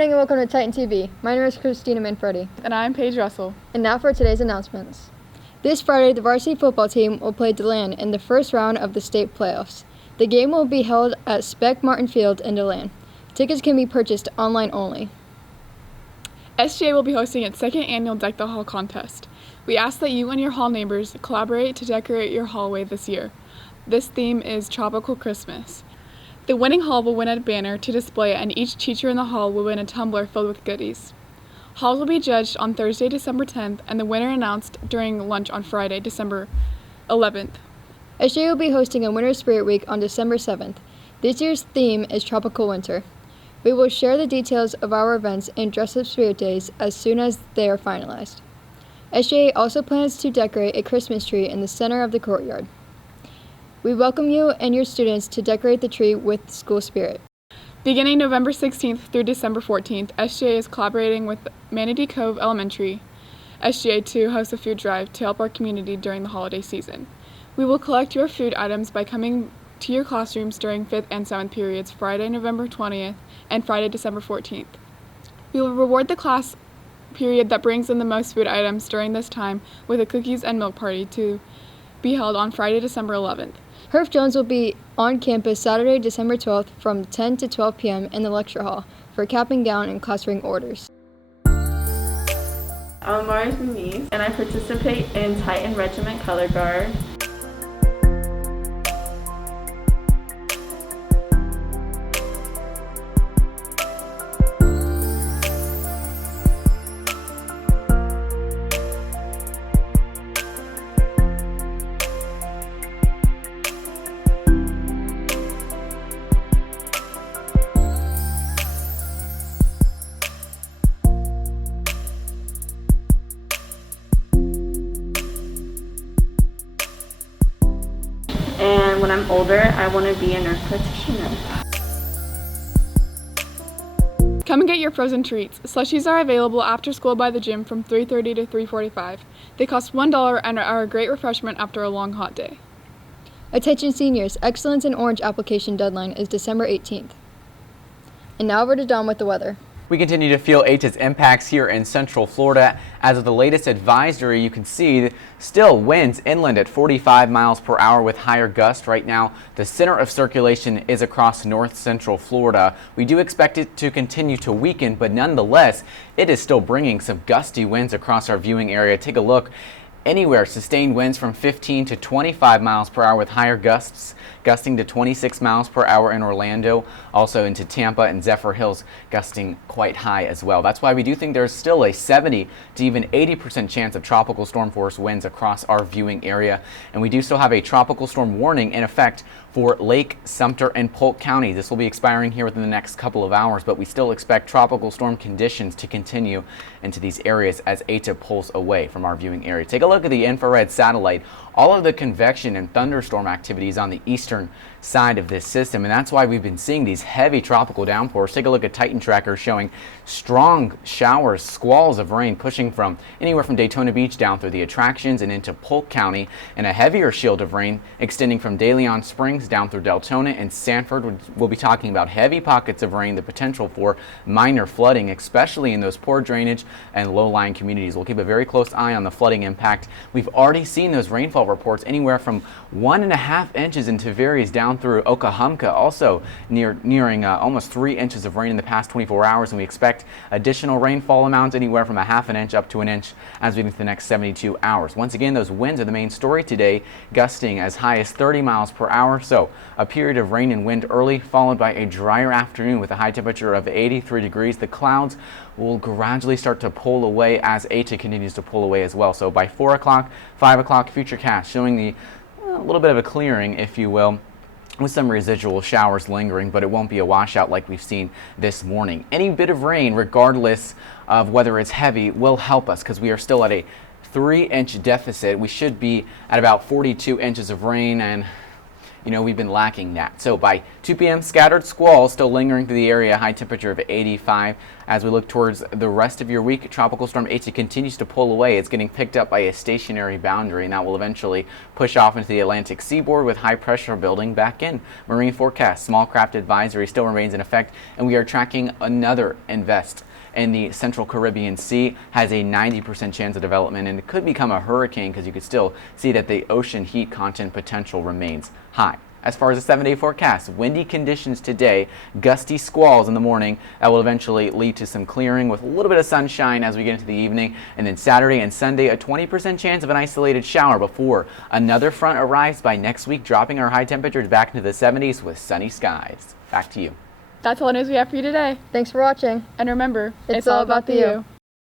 morning and welcome to Titan TV. My name is Christina Manfredi. And I'm Paige Russell. And now for today's announcements. This Friday, the varsity football team will play DeLand in the first round of the state playoffs. The game will be held at Spec Martin Field in DeLand. Tickets can be purchased online only. SGA will be hosting its second annual Deck the Hall contest. We ask that you and your hall neighbors collaborate to decorate your hallway this year. This theme is Tropical Christmas. The winning hall will win a banner to display, and each teacher in the hall will win a tumbler filled with goodies. Halls will be judged on Thursday, December 10th, and the winner announced during lunch on Friday, December 11th. SGA will be hosting a Winter Spirit Week on December 7th. This year's theme is Tropical Winter. We will share the details of our events and Dress Up Spirit Days as soon as they are finalized. SGA also plans to decorate a Christmas tree in the center of the courtyard. We welcome you and your students to decorate the tree with school spirit. Beginning November 16th through December 14th, SGA is collaborating with Manatee Cove Elementary SGA to host a food drive to help our community during the holiday season. We will collect your food items by coming to your classrooms during 5th and 7th periods, Friday, November 20th and Friday, December 14th. We will reward the class period that brings in the most food items during this time with a cookies and milk party to be held on Friday, December 11th. Herff Jones will be on campus Saturday, December 12th from 10 to 12 p.m. in the lecture hall for cap and gown and class ring orders. I'm Mars Muniz, and I participate in Titan Regiment Color Guard. And when I'm older, I want to be a nurse practitioner. Come and get your frozen treats. Slushies are available after school by the gym from 3:30 to 3:45. They cost $1 and are a great refreshment after a long hot day. Attention seniors, Excellence in Orange application deadline is December 18th. And now over to Don with the weather. We continue to feel ETA's impacts here in Central Florida. As of the latest advisory, you can see still winds inland at 45 miles per hour with higher gusts. Right now, the center of circulation is across north central Florida. We do expect it to continue to weaken, but nonetheless, it is still bringing some gusty winds across our viewing area. Take a look. Anywhere, sustained winds from 15 to 25 miles per hour with higher gusts, gusting to 26 miles per hour in Orlando, also into Tampa and Zephyr Hills, gusting quite high as well. That's why we do think there's still a 70 to even 80% chance of tropical storm force winds across our viewing area. And we do still have a tropical storm warning in effect for Lake, Sumter, and Polk County. This will be expiring here within the next couple of hours, but we still expect tropical storm conditions to continue into these areas as ETA pulls away from our viewing area. Take a look at the infrared satellite. All of the convection and thunderstorm activities on the eastern side of this system, and that's why we've been seeing these heavy tropical downpours. Take a look at Titan Tracker showing strong showers, squalls of rain pushing from anywhere from Daytona Beach down through the attractions and into Polk County, and a heavier shield of rain extending from De Leon Springs down through Deltona and Sanford. We'll be talking about heavy pockets of rain, the potential for minor flooding, especially in those poor drainage and low-lying communities. We'll keep a very close eye on the flooding impact. We've already seen those rainfall reports anywhere from 1.5 inches into varies down through Okahumpka, also nearing almost 3 inches of rain in the past 24 hours, and we expect additional rainfall amounts anywhere from 1/2 inch up to 1 inch as we get into the next 72 hours. Once again, those winds are the main story today, gusting as high as 30 miles per hour. So a period of rain and wind early, followed by a drier afternoon with a high temperature of 83 degrees. The clouds will gradually start to pull away as ETA continues to pull away as well. So by 4 o'clock, 5 o'clock, Futurecast showing a little bit of a clearing, if you will, with some residual showers lingering, but it won't be a washout like we've seen this morning. Any bit of rain, regardless of whether it's heavy, will help us because we are still at a 3-inch deficit. We should be at about 42 inches of rain, and we've been lacking that. So by 2 p.m., scattered squalls still lingering through the area, high temperature of 85. As we look towards the rest of your week, Tropical Storm Eta continues to pull away. It's getting picked up by a stationary boundary, and that will eventually push off into the Atlantic seaboard with high pressure building back in. Marine forecast, small craft advisory still remains in effect, and we are tracking another invest in the Central Caribbean Sea. Has a 90% chance of development, and it could become a hurricane because you could still see that the ocean heat content potential remains high. As far as the 7-day forecast, windy conditions today, gusty squalls in the morning that will eventually lead to some clearing with a little bit of sunshine as we get into the evening. And then Saturday and Sunday, a 20% chance of an isolated shower before another front arrives by next week, dropping our high temperatures back into the 70s with sunny skies. Back to you. That's all the news we have for you today. Thanks for watching. And remember, It's all about the you.